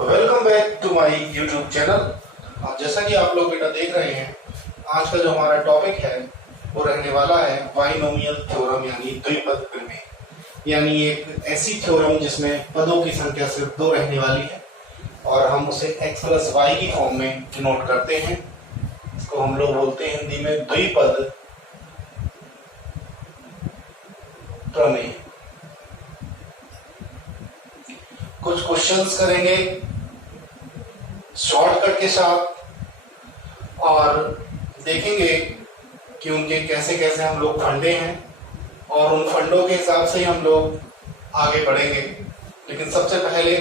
Welcome back to my YouTube channel. जैसा कि आप लोग बेटा देख रहे हैं, आज का जो हमारा टॉपिक है वो रहने वाला है बाइनोमियल थ्योरम यानी द्विपद प्रमेय, यानी एक ऐसी थ्योरम जिसमें पदों की संख्या सिर्फ दो रहने वाली है और हम उसे x प्लस वाई की फॉर्म में डिनोट करते हैं। इसको हम लोग बोलते हैं हिंदी में द्विपद प्रमेय। कुछ क्वेश्चंस करेंगे शॉर्टकट के साथ और देखेंगे कि उनके कैसे कैसे हम लोग फंडे हैं और उन फंडों के हिसाब से ही हम लोग आगे बढ़ेंगे। लेकिन सबसे पहले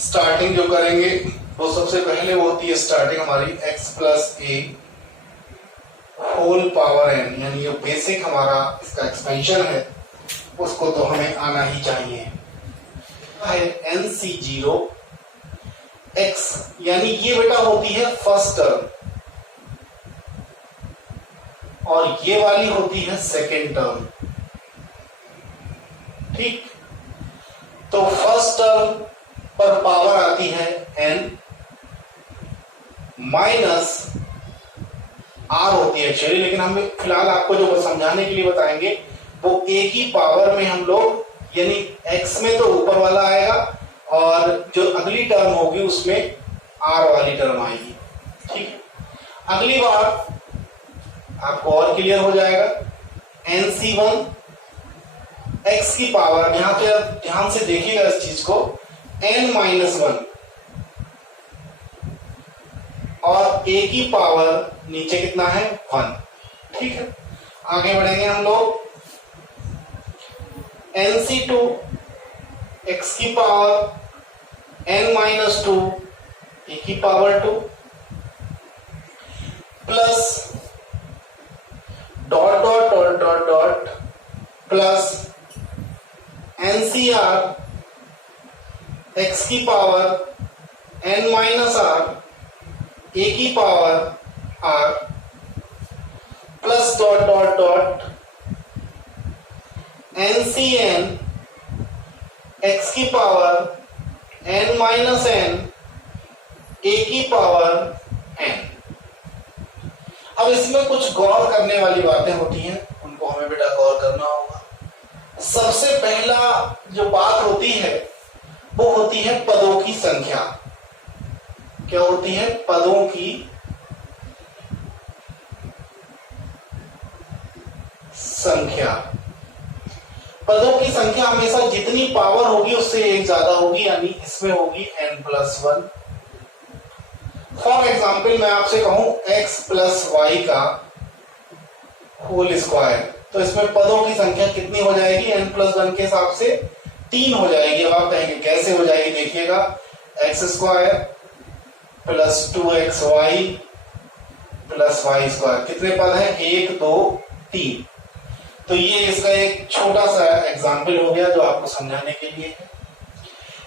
स्टार्टिंग जो करेंगे वो सबसे पहले वो होती है स्टार्टिंग हमारी x प्लस ए होल पावर n, यानी जो बेसिक हमारा इसका एक्सपेंशन है उसको तो हमें आना ही चाहिए। है NC0 x, यानी ये बेटा होती है फर्स्ट टर्म और ये वाली होती है सेकेंड टर्म। ठीक, तो फर्स्ट टर्म पर पावर आती है n माइनस r होती है एक्चुअली, लेकिन हम फिलहाल आपको जो समझाने के लिए बताएंगे वो a की पावर में हम लोग, यानी x में तो ऊपर वाला आएगा और जो अगली टर्म होगी उसमें r वाली टर्म आएगी। ठीक है, अगली बार आपको और क्लियर हो जाएगा। NC1 x की पावर, यहां पे आप ध्यान से देखिएगा इस चीज को, n माइनस 1 और a की पावर नीचे कितना है 1। ठीक है, आगे बढ़ेंगे हम लोग। NC2 x की पावर n माइनस 2 a की power 2 plus dot dot dot dot dot plus NCR x की power n minus r a की power r plus dot dot dot NCN x की power n minus n a की power n। अब इसमें कुछ गौर करने वाली बातें होती हैं, उनको हमें बेटा गौर करना होगा। सबसे पहला जो बात होती है वो होती है पदों की संख्या। क्या होती है? पदों की संख्या। पदों की संख्या हमेशा जितनी पावर होगी उससे एक ज्यादा होगी, यानी इसमें होगी n+1। फॉर एग्जाम्पल मैं आपसे कहूं x प्लस वाई का होल स्क्वायर, तो इसमें पदों की संख्या कितनी हो जाएगी? n+1 के हिसाब से 3 हो जाएगी। अब आप कहेंगे कैसे हो जाएगी? देखिएगा, x square plus 2xy plus y square, कितने पद हैं? 1 2 3। तो ये इसका एक छोटा सा एग्जाम्पल हो गया जो आपको समझाने के लिए है।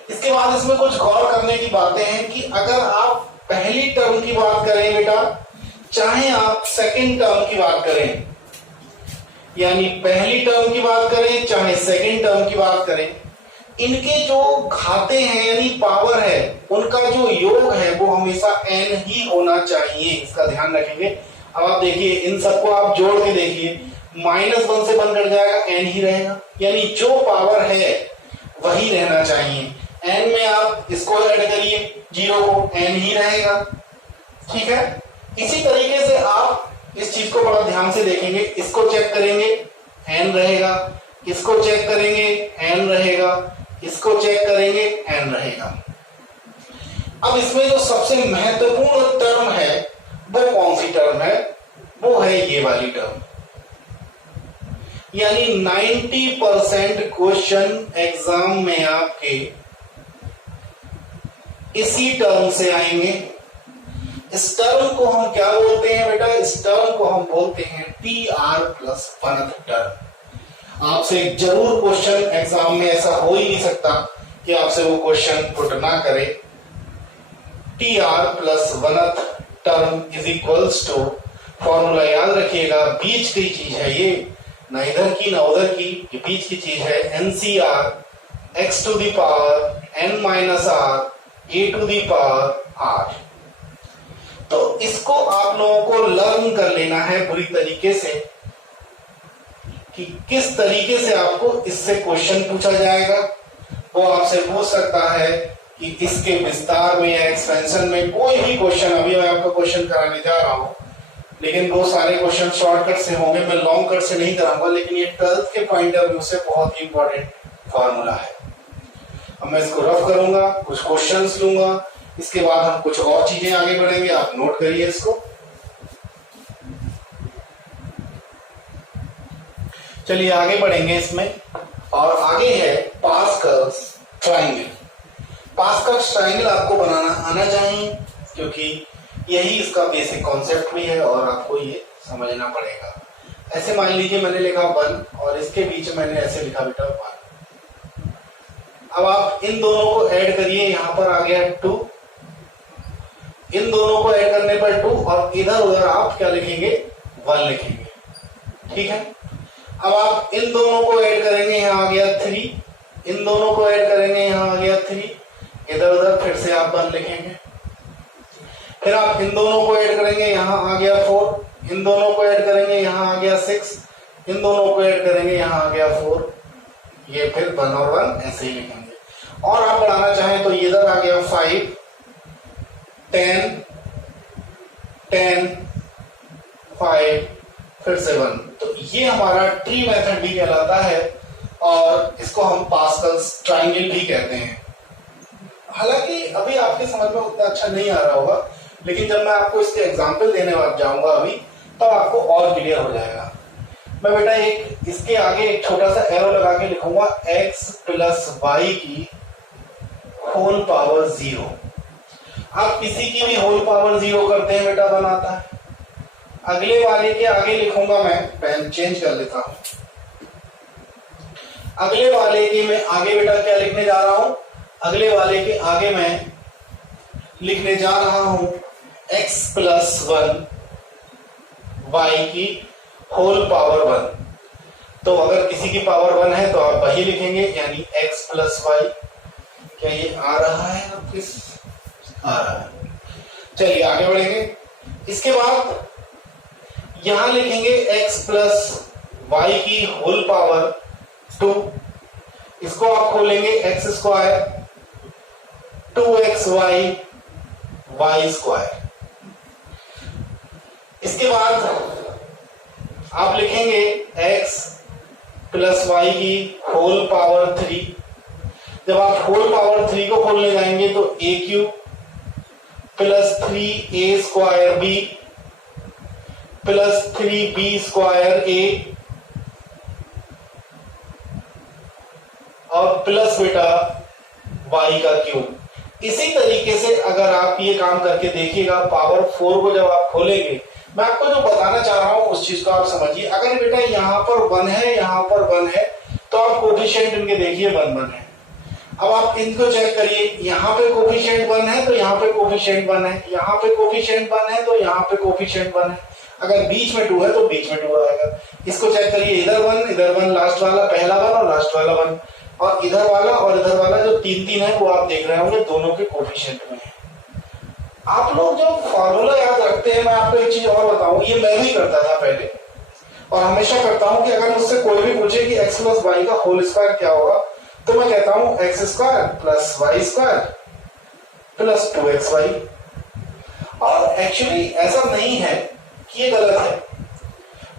इसके बाद इसमें कुछ गौर करने की बातें हैं कि अगर आप पहली टर्म की बात करें बेटा, चाहे आप सेकंड टर्म की बात करें, यानी पहली टर्म की बात करें चाहे सेकंड टर्म की बात करें, इनके जो घाते हैं यानी पावर है उनका जो योग है वो हमेशा n ही होना चाहिए। इसका ध्यान रखेंगे। अब आप देखिए, इन सबको आप जोड़ के देखिए, -1 से 1 कट जाएगा, n ही रहेगा, यानी जो पावर है वही रहना चाहिए। n में आप इसको ऐड करिए 0 को, n ही रहेगा। ठीक है, इसी तरीके से आप इस चीज को बड़ा ध्यान से देखेंगे। इसको चेक करेंगे n रहेगा, इसको चेक करेंगे n रहेगा, इसको चेक करेंगे n रहेगा। अब इसमें जो सबसे महत्वपूर्ण टर्म है वो कौन सी टर्म है? वो है ये वाली टर्म, यानी 90% क्वेश्चन एग्जाम में आपके इसी टर्म से आएंगे। इस टर्म को हम क्या बोलते हैं बेटा? इस टर्म को हम बोलते हैं TR+1th टर्म। आपसे जरूर क्वेश्चन एग्जाम में ऐसा हो ही नहीं सकता कि आपसे वो क्वेश्चन पुट ना करे। TR+1th term is equals to, formula याद रखिएगा, बीच की चीज है ये, ना इधर की ना उधर की, ये बीच की चीज है। NCR x to the power n minus r a to the power r। तो इसको आप लोगों को लर्न कर लेना है पूरी तरीके से कि किस तरीके से आपको इससे क्वेश्चन पूछा जाएगा। वो आपसे पूछ सकता है कि इसके विस्तार में या एक्सपेंशन में कोई भी क्वेश्चन, अभी मैं आपको क्वेश्चन कराने जा रहा हूं, लेकिन वो सारे क्वेश्चन शॉर्टकट से होंगे, मैं लॉन्ग कट से नहीं कराऊंगा, लेकिन ये 12th के पॉइंट ऑफ व्यू से बहुत ही इंपॉर्टेंट फॉर्मूला है। अब मैं इसको रफ करूंगा, कुछ क्वेश्चंस लूंगा, इसके बाद हम कुछ और चीजें आगे बढ़ेंगे। आप नोट करिए इसको। चलिए आगे बढ़ेंगे इसमें, और आगे है पास्कल्स ट्राइंगल। पास्कल्स ट्राइंगल आपको बनाना आना चाहिए, क्योंकि यही इसका बेसिक कॉन्सेप्ट भी है और आपको ये समझना पड़ेगा। ऐसे मान लीजिए मैंने लिखा 1 और इसके बीच मैंने ऐसे लिखा बेटा 1। अब आप इन दोनों को ऐड करिए, यहां पर आ गया 2, इन दोनों को ऐड करने पर 2, और इधर उधर आप क्या लिखेंगे 1 लिखेंगे, ठीक है। अब आप इन दोनों को ऐड करेंगे, यहां आ गया 3, इन दोनों को ऐड करेंगे, यहां आ गया 3, इधर उधर फिर से आप 1 लिखेंगे। फिर आप इन दोनों को ऐड करेंगे, यहां आ गया 4, इन दोनों को ऐड करेंगे, यहां आ गया 6, इन दोनों को ऐड करेंगे, यहां आ गया 4, ये फिर 1 और 1 ऐसे ही लिखेंगे। और आप बढ़ाना चाहें तो इधर आ गया 5, 10, 10, 5, फिर से 1। तो ये हमारा ट्री मेथड भी कहलाता है और इसको हम पास्कल्स ट्राइंगल भी कहते हैं। हालांकि अभी आपके समझ में उतना अच्छा नहीं आ रहा होगा, लेकिन जब मैं आपको इसके एग्जाम्पल देने जाऊंगा अभी, तब आपको और क्लियर हो जाएगा। मैं बेटा एक इसके आगे एक छोटा सा एरो लगा के लिखूंगा x प्लस वाई की होल पावर 0। आप किसी की भी होल पावर 0 करते हैं बेटा बनाता है। अगले वाले के आगे लिखूंगा, मैं पेन चेंज कर लेता हूं। अगले वाले के मैं आगे बेटा क्या लिखने जा रहा हूं, अगले वाले के आगे मैं लिखने जा रहा हूं x प्लस 1 वाई की होल पावर 1। तो अगर किसी की पावर 1 है तो आप वही लिखेंगे, यानी x प्लस वाई। क्या ये आ रहा है आपके? आ रहा है। चलिए आगे बढ़ेंगे। इसके बाद यहां लिखेंगे x प्लस वाई की होल पावर 2। इसको आप खोलेंगे x square 2xy Y square. इसके बाद आप लिखेंगे x प्लस वाई की होल पावर 3। जब आप होल पावर 3 को खोलने जाएंगे तो a cube plus 3a square b plus 3b square a और प्लस बेटा y का क्यूब। इसी तरीके से अगर आप ये काम करके देखिएगा, पावर 4 को जब आप खोलेंगे, मैं आपको जो बताना चाह रहा हूं उस चीज को आप समझिए। अगर बेटा यहाँ पर 1 है, यहाँ पर 1 है, तो आप कोफिशिएंट इनके देखिए 1 1 है। अब आप इनको चेक करिए, यहाँ पे कोफिशिएंट 1 है तो यहाँ पे कोफिशिएंट 1 है, यहाँ पे कोफिशिएंट 1 है तो यहाँ पे कोफिशिएंट 1 है। अगर बीच में 2 है तो बीच में 2 आएगा। इसको चेक करिए, इधर 1 लास्ट वाला, पहला 1 और लास्ट वाला 1, और इधर वाला जो 3 3 है वो आप देख रहे होंगे दोनों के कोफिशिएंट में है। आप लोग जो फॉर्मूला याद रखते हैं, मैं आपको एक चीज और बताऊं, ये मैं भी करता था पहले और हमेशा करता हूं कि अगर मुझसे कोई भी पूछे कि x प्लस वाई का होल स्क्वायर क्या होगा, तो मैं कहता हूं x square plus y square plus 2xy। और एक्चुअली ऐसा नहीं है कि ये गलत है,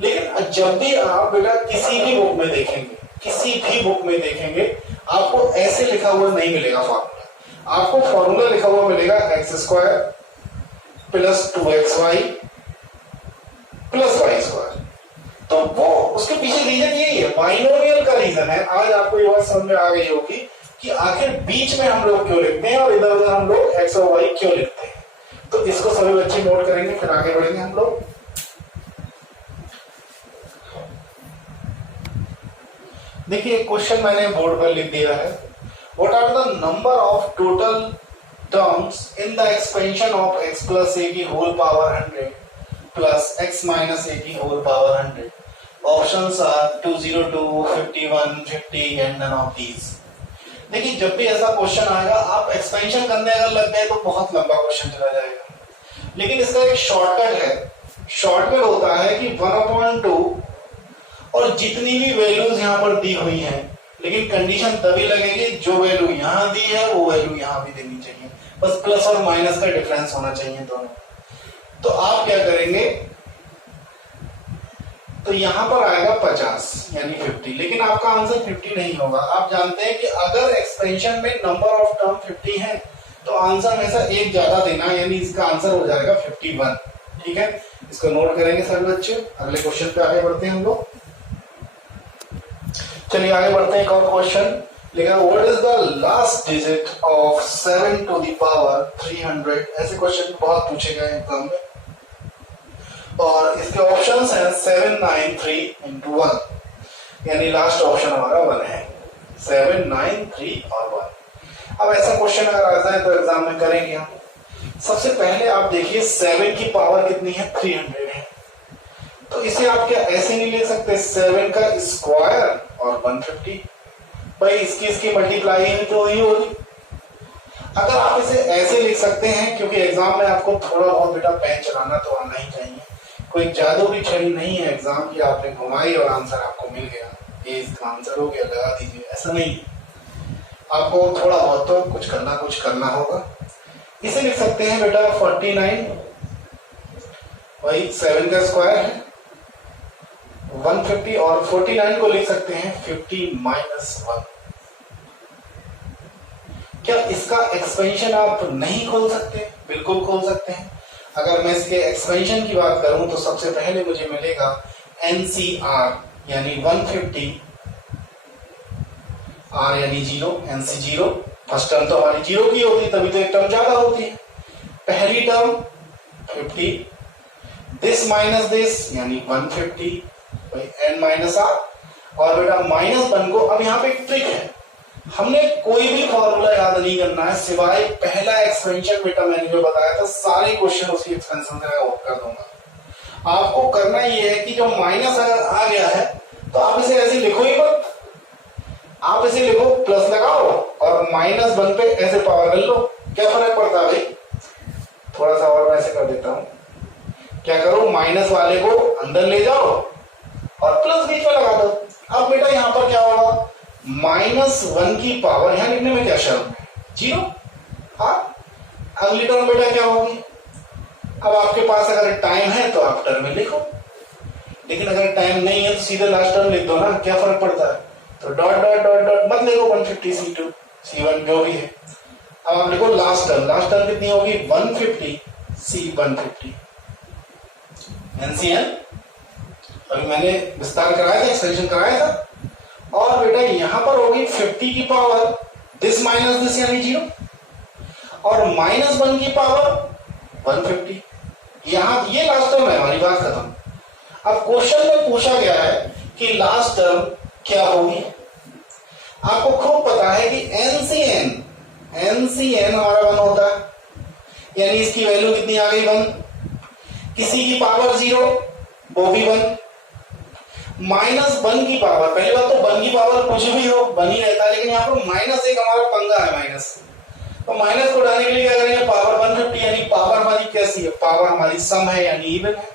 लेकिन जब भी आप बेटा किसी भी बुक में देखेंगे, किसी भी बुक में देखेंगे, आपको ऐसे लिखा हुआ नहीं मिलेगा फॉर्मूला। आपको फॉर्मूला लिखा हुआ मिलेगा x square plus 2xy plus y square. तो वो उसके पीछे रीजन यही है, बाइनोमियल का रीजन है। आज आपको ये बात समझ में आ गई होगी कि आखिर बीच में हम लोग क्यों लिखते हैं और इधर उधर हम लोग x और y क्यों लिखते हैं। तो इसको सभी बच्चे नोट करेंगे, फिर आगे बढ़ेंगे हम लोग। देखिए क्वेश्चन मैंने बोर्ड पर लिख दिया है। What are the number of total terms in the expansion of x plus a की whole power 100 plus x minus a की whole power 100। Options are 202, 51, 50 and none of these. देखिए जब भी ऐसा क्वेश्चन आएगा आप एक्सपेंशन करने अगर लग गए तो बहुत लंबा क्वेश्चन चला जाएगा, लेकिन इसका एक शॉर्टकट है। शॉर्टकट होता है कि 1/2 और जितनी भी वैल्यूज यहाँ पर दी हुई हैं, लेकिन कंडीशन तभी लगेगी जो वैल्यू यहाँ दी है वो वैल्यू यहाँ भी देनी चाहिए, बस प्लस और माइनस का डिफरेंस होना चाहिए दोनों। तो आप क्या करेंगे, तो यहां पर आएगा 50 यानी 50, लेकिन आपका आंसर 50 नहीं होगा। आप जानते हैं कि अगर एक्सपेंशन में नंबर ऑफ टर्म 50 है तो आंसर में से एक ज्यादा देना, यानी इसका आंसर हो जाएगा 51। ठीक है, इसको नोट करेंगे सभी बच्चे। अगले क्वेश्चन पे आगे बढ़ते हैं हम लोग। चलिए आगे बढ़ते हैं। एक और क्वेश्चन लिखा, what is the last digit of 7 to the power 300। ऐसे क्वेश्चन बहुत पूछे गए एग्जाम में, और इसके ऑप्शंस हैं 7, 9, 3 into 1, यानी लास्ट ऑप्शन हमारा 1 है। 7, 9, 3 और 1। अब ऐसा क्वेश्चन अगर आता है तो एग्जाम में करेंगे हम। सबसे पहले आप देखिए 7 की पावर कितनी है, 300 है। तो इसे आप क्या ऐसे नहीं ले सकते, 7 का स्क्वायर और 150, भाई इसकी मल्टीप्लाई तो ही होगी। अगर आप इसे ऐसे लिख सकते हैं, क्योंकि एग्जाम में आपको थोड़ा बहुत बेटा पेन चलाना तो आना ही चाहिए, कोई जादू की छड़ी नहीं है एग्जाम की आपने घुमाई और आंसर आपको मिल गया, ये इसका आंसर हो गया लगा दीजिए, ऐसा नहीं। आपको थोड़ा बहुत तो कुछ करना होगा। इसे लिख सकते हैं बेटा 49, वही 7 का स्क्वायर है 150, और 49 को लिख सकते हैं 50 माइनस 1। क्या इसका एक्सपेंशन आप नहीं खोल सकते? बिल्कुल खोल सकते हैं। अगर मैं इसके एक्सपेंशन की बात करूं तो सबसे पहले मुझे मिलेगा NCR यानी 150, R यानी 0, NC 0। फर्स्ट टर्म तो हमारी 0 की होती, तभी तो एक टर्म ज्यादा होती है। पहली टर्म 50, दिस माइनस दिस यानी 150 n माइनस R, और बेटा माइनस 1 को, अब यहाँ पे एक ट्रिक है, हमने कोई भी फॉर्मूला याद नहीं करना है सिवाय पहला एक्सपेंशन। बेटा मैंने जो बताया था सारे क्वेश्चन उसी एक्सपेंशन से मैं कर दूंगा। आपको करना ये है कि जो माइनस अगर आ गया है तो आप इसे ऐसे लिखो ही मत, आप इसे लिखो प्लस लगाओ और माइनस 1 पे ऐसे पावर कर लो, क्या फर्क पड़ता है भाई। थोड़ा सा और मैं ऐसे कर देता हूं, क्या करो माइनस वाले को अंदर ले जाओ और प्लस बीच में लगा दो। अब बेटा यहां पर क्या होगा, -1 की पावर, यहां लिखने में क्या शर्म है, 0। हाँ, अगली टर्म बेटा क्या होगी, अब आपके पास अगर टाइम है तो आप टर्म में लिखो, लेकिन अगर टाइम नहीं है तो सीधे लास्ट टर्म लिख दो ना, क्या फर्क पड़ता है। तो डॉट डॉट डॉट डॉट मत लिखो 150 C2 C1 जो भी है। अब आप लिखो लास्ट टर्म कितनी होगी 150 C150 NCN। अभी मैंने विस्तार कराया था, एक्सपेंशन कराया था, और बेटा यहां पर होगी 50 की पावर दिस माइनस दिस यानी 0, और -1 की पावर 150। यहां ये लास्ट टर्म है, हमारी बात खत्म। अब क्वेश्चन में पूछा गया है कि लास्ट टर्म क्या होगी। आपको खूब पता है कि NCN हमारा 1 होता है, यानी इसकी वैल्यू कितनी आ गई 1, किसी की पावर 0 वो भी 1, -1 की पावर, पहली बात तो 1 की पावर कुछ भी हो 1 ही रहता है, लेकिन यहाँ पर -1 हमारा पंगा है माइनस, तो माइनस को उठाने के लिए क्या करेंगे, पावर 150, यानी पावर हमारी कैसी है, पावर हमारी सम है यानी इवन है।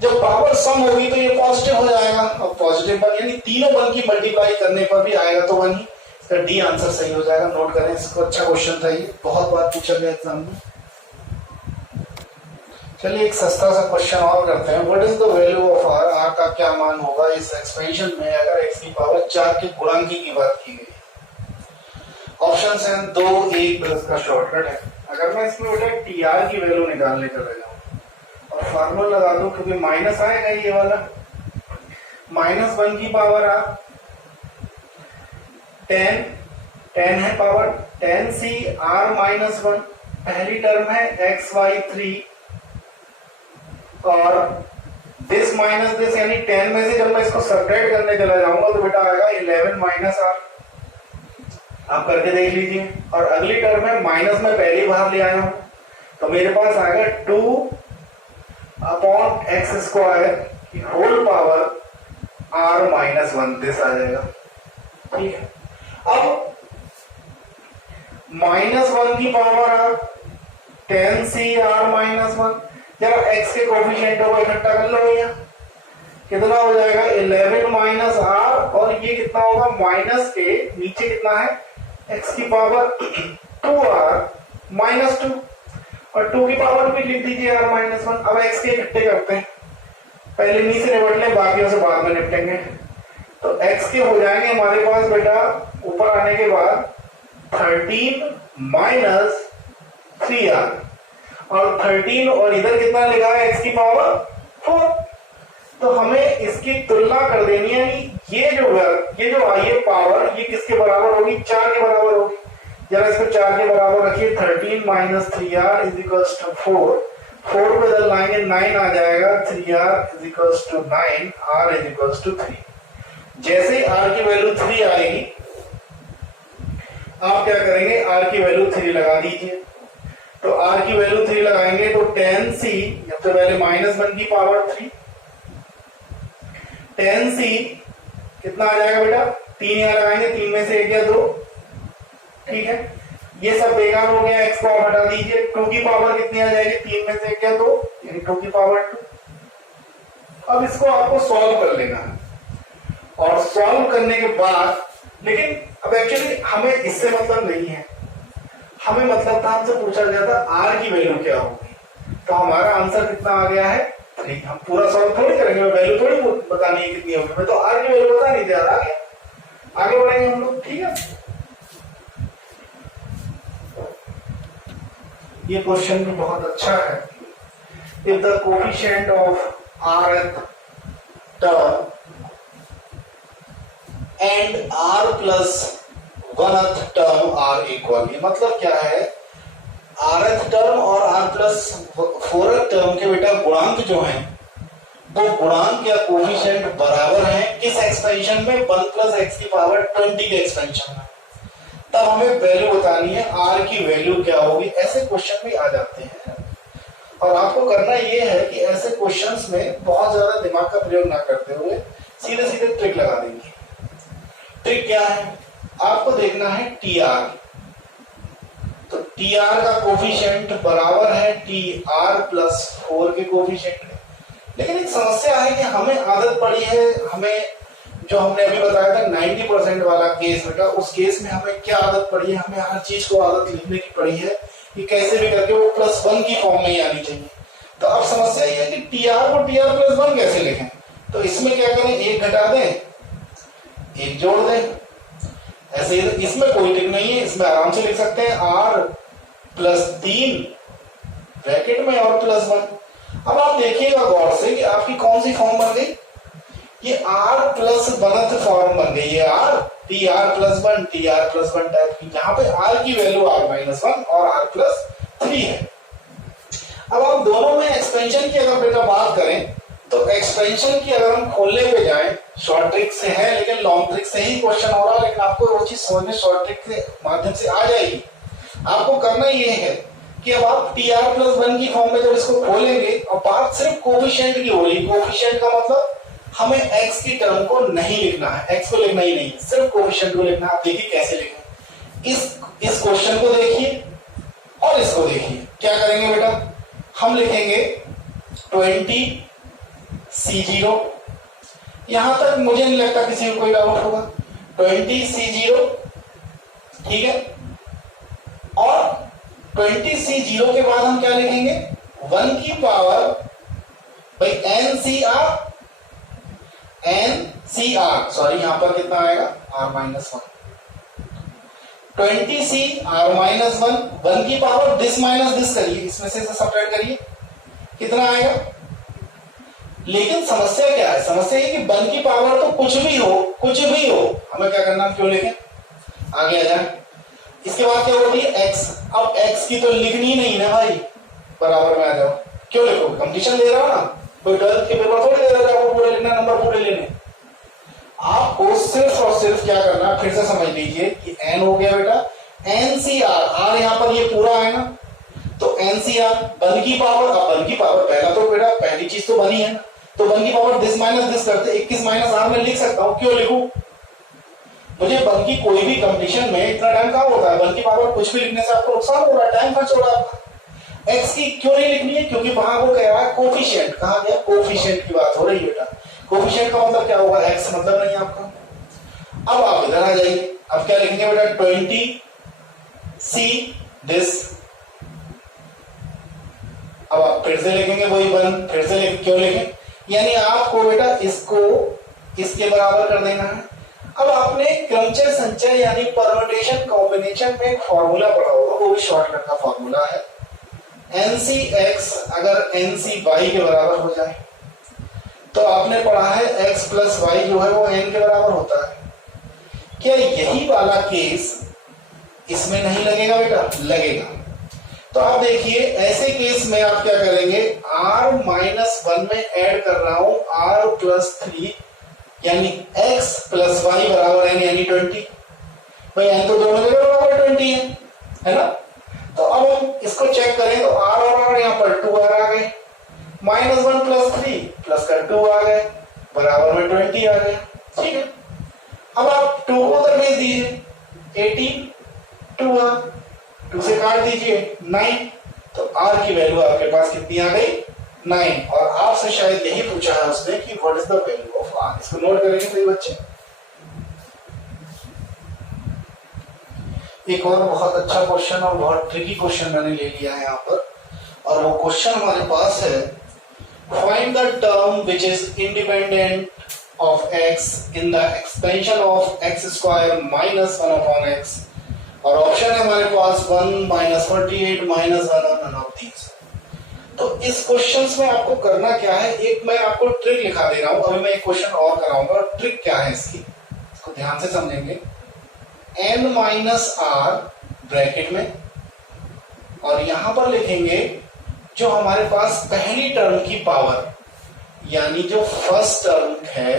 जब पावर सम होगी तो ये पॉजिटिव हो जाएगा, और पॉजिटिव 1 यानी तीनों 1 की मल्टीप्लाई करने पर भी आएगा तो 1 ही। इसका डी आंसर सही हो जाएगा। नोट करें इसको, अच्छा क्वेश्चन था ये, बहुत बार पूछा गया एग्जाम में। चलिए एक सस्ता सा क्वेश्चन और करते हैं। What is the value of R, R का क्या मान होगा इस एक्सपेंशन में अगर x की पावर 4 के गुणांकी की बात की गई। ऑप्शन है 2, 1, 10 का शॉर्टकट है। अगर मैं इसमें बेटा TR की वैल्यू निकालने चले जाऊं और फार्मूला लगा दूं, क्योंकि माइनस आएगा ये वाला, -1 की पावर R 10 है पावर 10C R-1, पहली टर्म है XY3, और दिस माइनस दिस यानी 10 में से जब मैं इसको सब्ट्रैक्ट करने चला जाऊंगा तो बेटा आएगा 11 माइनस R। आप करके देख लीजिए। और अगली टर्म है माइनस में पहले ही बाहर ले आया हूं, तो मेरे पास आएगा 2/x² की होल पावर R-1 दिस आ जाएगा। ठीक है, अब -1 की पावर r 10cr -1, जरा x के कोफिशिएंटों को इकट्ठा कर लो भैया, कितना हो जाएगा 11 माइनस आर, और ये कितना होगा माइनस के नीचे कितना है x की पावर 2r -2, और 2 की पावर भी लिख दीजिए r -1। अब x के इकट्ठे करते हैं, पहले इन्हीं से निपट लें, बाकियों से बाद में निपटेंगे। तो x के हो जाएंगे हमारे पास बेटा ऊपर आने के बाद 13 माइनस 3r, और 13 और इधर कितना लिखा है x की पावर 4। तो हमें इसकी तुलना कर देनी है, ये जो आई है पावर, ये किसके बराबर होगी 4 के बराबर होगी। जरा इसको 4 के बराबर रखिए, 13 minus 3r is equals to 4, 4 को इधर लाएंगे 9 आ जाएगा, 3r is equals to 9, r is equals to 3। जैसे ही r की वैल्यू 3 आएगी, आप क्या करेंगे r की वैल्यू 3 लगा दीजिए। तो r की वैल्यू 3 लगाएंगे तो 10c, सबसे पहले -1 की पावर 3, 10c कितना आ जाएगा बेटा, 3 यहां लगाएंगे, 3 में से 1 या 2, ठीक है, ये सब बेकार हो गया, x को हटा दीजिए, 2 की पावर कितनी आ जाएगी, 3 में से 1 या 2, यानी 2 की पावर 2। अब इसको आपको सॉल्व कर लेना है, और सॉल्व करने के बाद, लेकिन अब एक्चुअली हमें इससे मतलब नहीं है, हमें मतलब था, हमसे पूछा गया था r की वैल्यू क्या होगी, तो हमारा आंसर कितना आ गया है 3। हम पूरा सॉल्व थोड़ी करेंगे, वैल्यू थोड़ी बतानी है कितनी होगी, मैं तो r की वैल्यू बता नहीं दिया, आगे बढ़ेंगे हम लोग, ठीक है। ये क्वेश्चन भी बहुत अच्छा है। If the coefficient of rth term and r plus 1th term are equal, ये मतलब क्या है, rth टर्म और r प्लस 4th टर्म के बेटा गुणांक जो हैं, वो गुणांक या कोफिशिएंट बराबर हैं किस एक्सपेंशन में, 1 प्लस x की पावर 20 के एक्सपेंशन में। तब हमें वैल्यू बतानी है r की वैल्यू क्या होगी। ऐसे क्वेश्चन भी आ जाते हैं, और आपको करना ये है कि ऐसे क्वेश्चंस में बहुत ज्यादा दिमाग का प्रयोग ना करते हुए सीधे सीधे ट्रिक लगा देंगे। ट्रिक क्या है, आपको देखना है TR, तो TR का कोफिशिएंट बराबर है TR प्लस 4 के कोफिशिएंट के। लेकिन एक समस्या है कि हमें आदत पड़ी है, हमें जो हमने अभी बताया था 90% वाला केस बेटा, उस केस में हमें क्या आदत पड़ी है, हमें हर चीज को आदत लिखने की पड़ी है कि कैसे भी करके वो +1 की फॉर्म में ही आनी चाहिए। तो अब समस्या ये है कि TR को TR प्लस 1 कैसे लिखें, तो इसमें क्या करें, 1 घटा दें, 1 जोड़ दें, ऐसे इसमें कोई ट्रिक नहीं है, इसमें आराम से लिख सकते हैं r प्लस 3 ब्रैकेट में और +1। अब आप देखिएगा गौर से कि आपकी कौन सी फॉर्म बन गई, ये r प्लस 1th फॉर्म बन गई, ये r TR plus 1 TR plus 1 type की, जहां पे r की वैल्यू r-1 और r प्लस 3 है। अब हम दोनों में एक्सपेंशन की अगर बेटा बात करें, तो एक्सपेंशन की अगर हम खोलने पे जाएं, शॉर्ट ट्रिक से है लेकिन लॉन्ग ट्रिक से ही क्वेश्चन हो रहा है, लेकिन आपको वो चीज समझ में शॉर्ट ट्रिक के माध्यम से आ जाएगी। आपको करना ये है कि अब आप TR प्लस 1 की फॉर्म में जब इसको खोलेंगे, और बात सिर्फ कोफिशिएंट की हो रही, कोफिशिएंट का मतलब हमें x की टर्म को नहीं लिखना है, x को लिखना ही नहीं, सिर्फ कोफिशिएंट को लिखना है। आप देखिए कैसे लिखें, इस क्वेश्चन को देखिए और इसको देखिए, क्या करेंगे बेटा, हम लिखेंगे 20c0, यहां तक मुझे नहीं लगता किसी को कोई डाउट होगा, 20c0, ठीक है, और 20c0 के बाद हम क्या लिखेंगे, 1 की पावर भाई NCR, सॉरी यहां पर कितना आएगा r-1, 20c r-1, 1 की पावर दिस माइनस दिस करिए, इसमें से सब्ट्रैक्ट करिए, कितना आएगा। लेकिन समस्या क्या है, समस्या ये कि 1 की पावर तो कुछ भी हो, हमें क्या करना, क्यों लिखें, आगे आ जाए। इसके बाद क्या होती है x, अब x की तो लिखनी नहीं ना भाई, बराबर में आ जाओ, क्यों लिखो, कंडीशन दे रहा हूं ना, कोई 12th के पेपर थोड़ी दे रहा है आपको पूरे लिखना, नंबर पूरे लेने। आपको सिर्फ और सिर्फ क्या करना, फिर से समझ लीजिए कि n हो गया बेटा NCR, r यहां पर ये पूरा है ना, तो NCR 1 की पावर, अब 1 की पावर पहला तो बेटा पहली चीज तो बनी है ना, तो 1 की पावर दिस माइनस दिस करते 21 माइनस r में लिख सकता हूं, क्यों लिखूं, मुझे बल की कोई भी कंडीशन में इतना टाइम कहाँ होता है, बल की पावर कुछ भी लिखने से आपको नुकसान हो रहा है, टाइम खर्च हो रहा है। एक्स की क्यों नहीं लिखनी है, क्योंकि वहां वो कह रहा है कोफिशिएंट, कहा गया कोफिशिएंट की बात हो रही है बेटा। कोफिशिएंट का मतलब क्या होगा, एक्स मतलब नहीं है आपका। अब आप इधर आ जाइए, अब क्या लिखेंगे बेटा 20 सी दिस। अब आप फिर से लिखेंगे वही वन, फिर से क्यों लिखें, यानी आपको बेटा इसको इसके बराबर कर देना है। अब आपने क्रमचय संचय यानी परम्यूटेशन कॉम्बिनेशन में एक फॉर्मूला पढ़ा होगा, वो भी शॉर्टकट का फॉर्मूला है NCX अगर NCY के बराबर हो जाए तो आपने पढ़ा है x प्लस वाई जो है वो n के बराबर होता है। क्या यही वाला केस इसमें नहीं लगेगा बेटा, लगेगा। तो आप देखिए ऐसे केस में आप क्या करेंगे, r-1 में ऐड कर रहा हूं r+3 यानी x प्लस वाई बराबर n यानी 20। भाई n तो दोनों जगह बराबर 20 है ना। तो अब हम इसको चेक करें तो r और r यहाँ पर 2r आ गए, -1 + 3 प्लस का 2 आ गए, बराबर में 20 आ गए। ठीक है, अब आप 2 को उधर भेज दीजिए, 18 2r, 2 से काट दीजिए 9, तो r की वैल्यू आपके पास कितनी आ गई 9। और आपसे शायद यही पूछा है उसने कि what is the value of r। इसको नोट करेंगे सही बच्चे। एक और बहुत अच्छा क्वेश्चन और बहुत ट्रिकी क्वेश्चन मैंने ले लिया है यहाँ पर, और वो क्वेश्चन हमारे पास है find the term which is independent of x in the expansion of x² -1/x, और ऑप्शन है हमारे पास 1 -48 -1 ऑफ दीज। तो इस क्वेश्चंस में आपको करना क्या है, एक मैं आपको ट्रिक लिखा दे रहा हूं, अभी मैं एक क्वेश्चन और कराऊंगा, और ट्रिक क्या है इसकी, इसको ध्यान से समझेंगे। n-r ब्रैकेट में, और यहां पर लिखेंगे जो हमारे पास पहली टर्म की पावर, यानी जो फर्स्ट टर्म है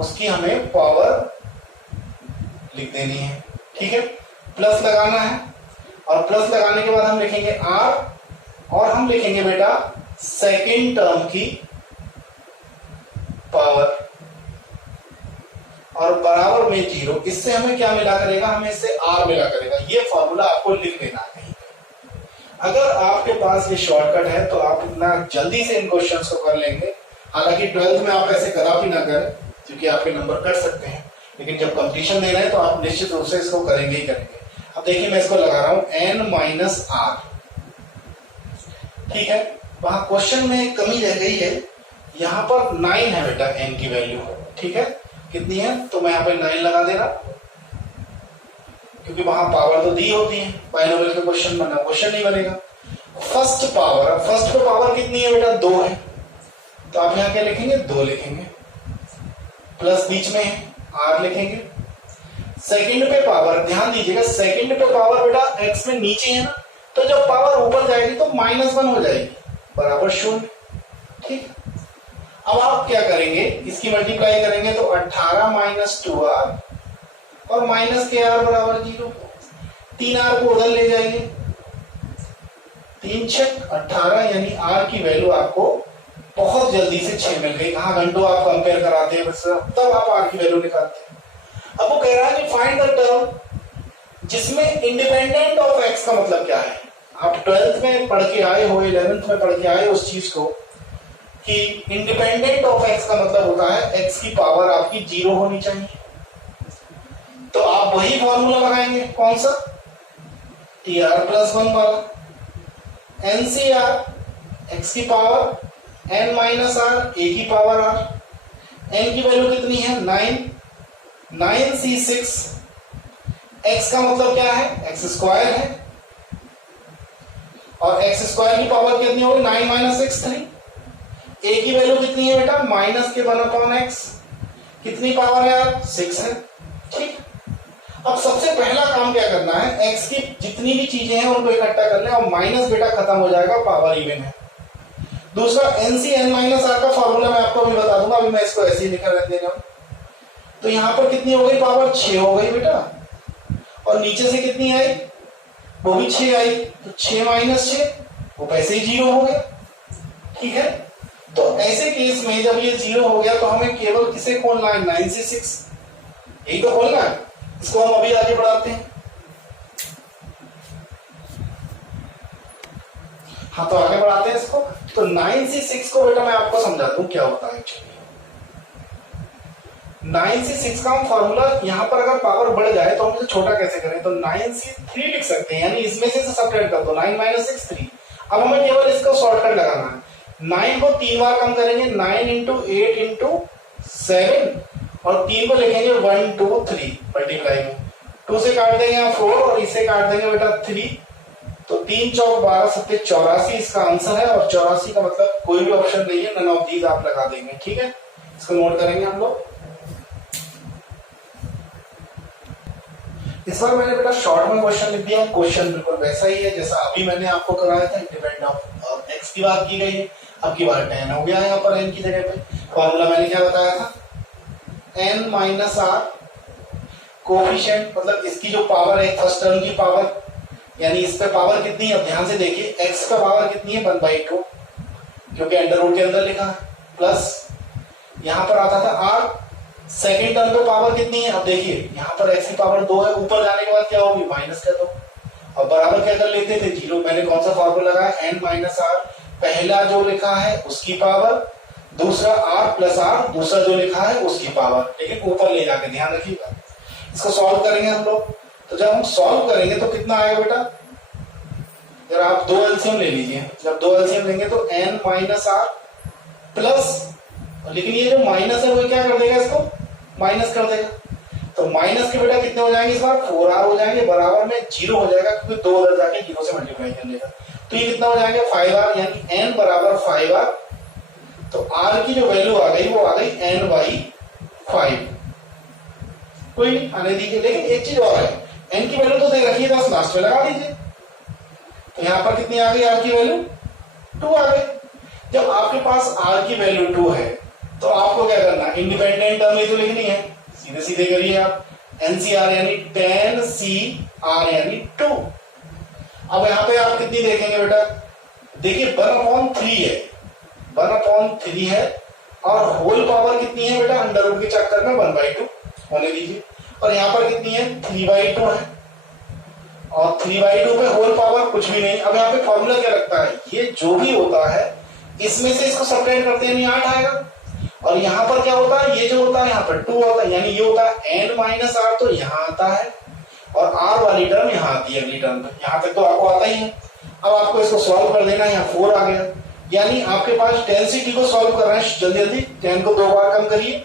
उसकी हमें पावर लिख देनी है। ठीक है, प्लस लगाना है, और प्लस लगाने के बाद हम लिखेंगे r, और हम लिखेंगे बेटा सेकेंड टर्म की पावर, और बराबर में 0। इससे हमें क्या मिला करेगा, हमें इससे r मिला करेगा। ये फॉर्मूला आपको लिख देना है कहीं पे। अगर आपके पास ये शॉर्टकट है तो आप इतना जल्दी से इन क्वेश्चंस को कर लेंगे। हालांकि 12th में आप ऐसे करा भी ना करें क्योंकि आपके नंबर कट सकते हैं, लेकिन जब कंप्लीशन दे रहे हैं तो आप निश्चित रूप से इसको करेंगे ही करेंगे। अब देखिए मैं इसको लगा रहा हूं n-r। ठीक है, वहां क्वेश्चन में कमी रह गई है, यहां पर 9 है बेटा n की वैल्यू। ठीक है, कितनी है, तो मैं यहाँ पे 9 लगा दे रहा, क्योंकि वहां पावर तो दी होती है, बाइनोमियल का क्वेश्चन बना, क्वेश्चन नहीं बनेगा। फर्स्ट पावर, अब फर्स्ट पे पावर कितनी है बेटा 2 है, तो आप यहाँ क्या लिखेंगे 2 लिखेंगे, प्लस बीच में है r लिखेंगे। सेकंड पे पावर, ध्यान दीजिएगा सेकंड पे पावर बेटा x में नीचे है ना, तो जब पावर ऊपर जाएगी तो -1 हो जाएगी, बराबर 0। ठीक, अब आप क्या करेंगे, इसकी मल्टीप्लाई करेंगे तो 18 - 2r और माइनस के r बराबर 0। 3r को उधर ले जाइए, 3 6 18, यानी r की वैल्यू आपको बहुत जल्दी से 6 मिल गई। कहां घंटों आप कंपेयर कराते हैं, तब आप r की वैल्यू निकालते हैं। अब वो कह रहा है कि फाइंड द टर्म जिसमें इंडिपेंडेंट ऑफ x का मतलब क्या है। आप 12th में पढ़ के आए हो, 11th में पढ़ के आए उस चीज को कि इंडिपेंडेंट ऑफ x का मतलब होता है x की पावर आपकी 0 होनी चाहिए। तो आप वही फॉर्मूला लगाएंगे, कौन सा, tr+1 वाला, NCr x की पावर n-r a की पावर r, n की वैल्यू कितनी है 9c6, x का मतलब क्या है x² है, और x² की पावर कितनी होगी 9 - 6 3। a की वैल्यू कितनी है बेटा -1/x, कितनी पावर है यार 6 है। ठीक, अब सबसे पहला काम क्या करना है, x की जितनी भी चीजें हैं उनको इकट्ठा कर लें, और माइनस बेटा खत्म हो जाएगा, पावर इवन है। दूसरा NC-n-r का फॉर्मूला मैं आपको अभी बता दूंगा, अभी मैं इसको ऐसे ही लिखकर रख दे रहा हूं। तो यहां पर कितनी हो गई पावर 6 हो गई बेटा, और नीचे से कितनी आई, वो भी 6 आई, तो 6 - 6 वो पैसे ही 0 हो गया। ठीक है, तो ऐसे केस में जब ये 0 हो गया तो हमें केवल किसे खोलना है 9c6, यही तो खोलना है, इसको हम अभी आगे बढ़ाते हैं। हाँ तो आगे बढ़ाते हैं इसको। तो 9C6 को बेटा मैं आपको समझा दूं क्या होता है एक्चुअली। 9C6 का हम फॉर्मूला यहां पर अगर पावर बढ़ जाए तो हम इसे छोटा कैसे करें, तो 9C3 लिख सकते हैं, यानी इसमें से सब्ट्रैक्ट कर दो 9 - 6 3। अब हमें केवल इसको शॉर्टकट लगाना है। 9 को 3 बार कम करेंगे, 9 × 8 × 7 और 3 को लिखेंगे 1 2 3 मल्टीप्लाई में 2 से काट देंगे हम 4 और इसे काट देंगे बेटा 3। तो 3 चौक 12 7 84 इसका आंसर है। और 84 का मतलब कोई भी ऑप्शन नहीं है, नन ऑफ दीज आप लगा देंगे। ठीक है, इसको नोट करेंगे हम लोग। इस बार मैंने बेटा शॉर्ट में क्वेश्चन लिख दिया। क्वेश्चन बिल्कुल वैसा ही है जैसा अभी मैंने आपको कराया था। इंडिपेंडेंट ऑफ एक्स की बात की गई है। अब की बार 10 हो गया है यहाँ पर n की जगह पे। फॉर्मूला मैंने क्या बताया था, n - r कोफिशिएंट, मतलब इसकी जो पावर है फर्स्ट टर्म की पावर, यानी इस पे पावर कितनी है, अब ध्यान से देखिए x पे पावर कितनी है 1/2, क्योंकि अंडर रूट के अंदर लिखा है, प्लस यहाँ पर आता था r। सेकेंड टर्म पे पावर कितनी है, अब देखिए यहाँ पर x की पावर 2 है, ऊपर जाने के बाद क्या होगी माइनस कर दो। अब बराबर क्या कर लेते थे 0। मैंने कौन सा फॉर्मूला लगाया, n - r, पहला जो लिखा है उसकी पावर, दूसरा r + r, दूसरा जो लिखा है उसकी पावर, लेकिन ऊपर ले जाके ध्यान रखिएगा। इसको सॉल्व करेंगे हम लोग। तो जब हम सॉल्व करेंगे तो कितना आएगा बेटा, अगर आप 2 एलसीएम ले लीजिए, जब 2 एलसीएम लेंगे तो n - r प्लस, लेकिन ये जो माइनस है वो क्या कर देगा, इसको माइनस कर देगा। तो माइनस के बेटा कितने हो जाएंगे इस बार 4r हो जाएंगे, बराबर में 0 हो जाएगा, क्योंकि 2 उधर जाके 0 से मल्टीप्लाई कर लेगा। तो ये कितना हो जाएगा 5r, यानी n बराबर 5r। तो r की जो वैल्यू आ गई वो आ गई n/5। कोई नहीं, आने दीजिए। लेकिन एक चीज और है, n की वैल्यू तो दे रखी है, बस लास्ट में लगा दीजिए। तो यहाँ पर कितनी आ गई r की वैल्यू 2 आ गई। जब आपके पास r की वैल्यू 2 है तो आपको क्या करना है, इंडिपेंडेंट टर्म ही तो लिखनी है, सीधे सीधे करिए आप। NCR यानी 10CR यानी 2। अब यहाँ पे आप कितनी देखेंगे बेटा, देखिए 1/3 है, 1/3 है, और होल पावर कितनी है बेटा, अंडर रूट के चक्कर में 1/2 होने दीजिए। और यहाँ पर कितनी है 3/2 है, और 3/2 पे होल पावर कुछ भी नहीं। अब यहाँ पे फॉर्मूला क्या लगता है, ये जो भी होता है इसमें से इसको सब्ट्रैक्ट करते हैं, नहीं 8 आएगा। और यहाँ पर क्या होता है, ये जो होता है यहाँ पर 2 होता है, यानी ये होता है n - r, तो यहाँ आता है, और r वाली टर्म यहाँ आती है अगली टर्म पे। यहाँ तक तो आपको आता ही है। अब आपको इसको सॉल्व कर देना है, यहाँ 4 आ गया, यानी आपके पास 10C को सॉल्व कर रहे हैं जल्दी जल्दी। 10 को 2 बार कम करिए,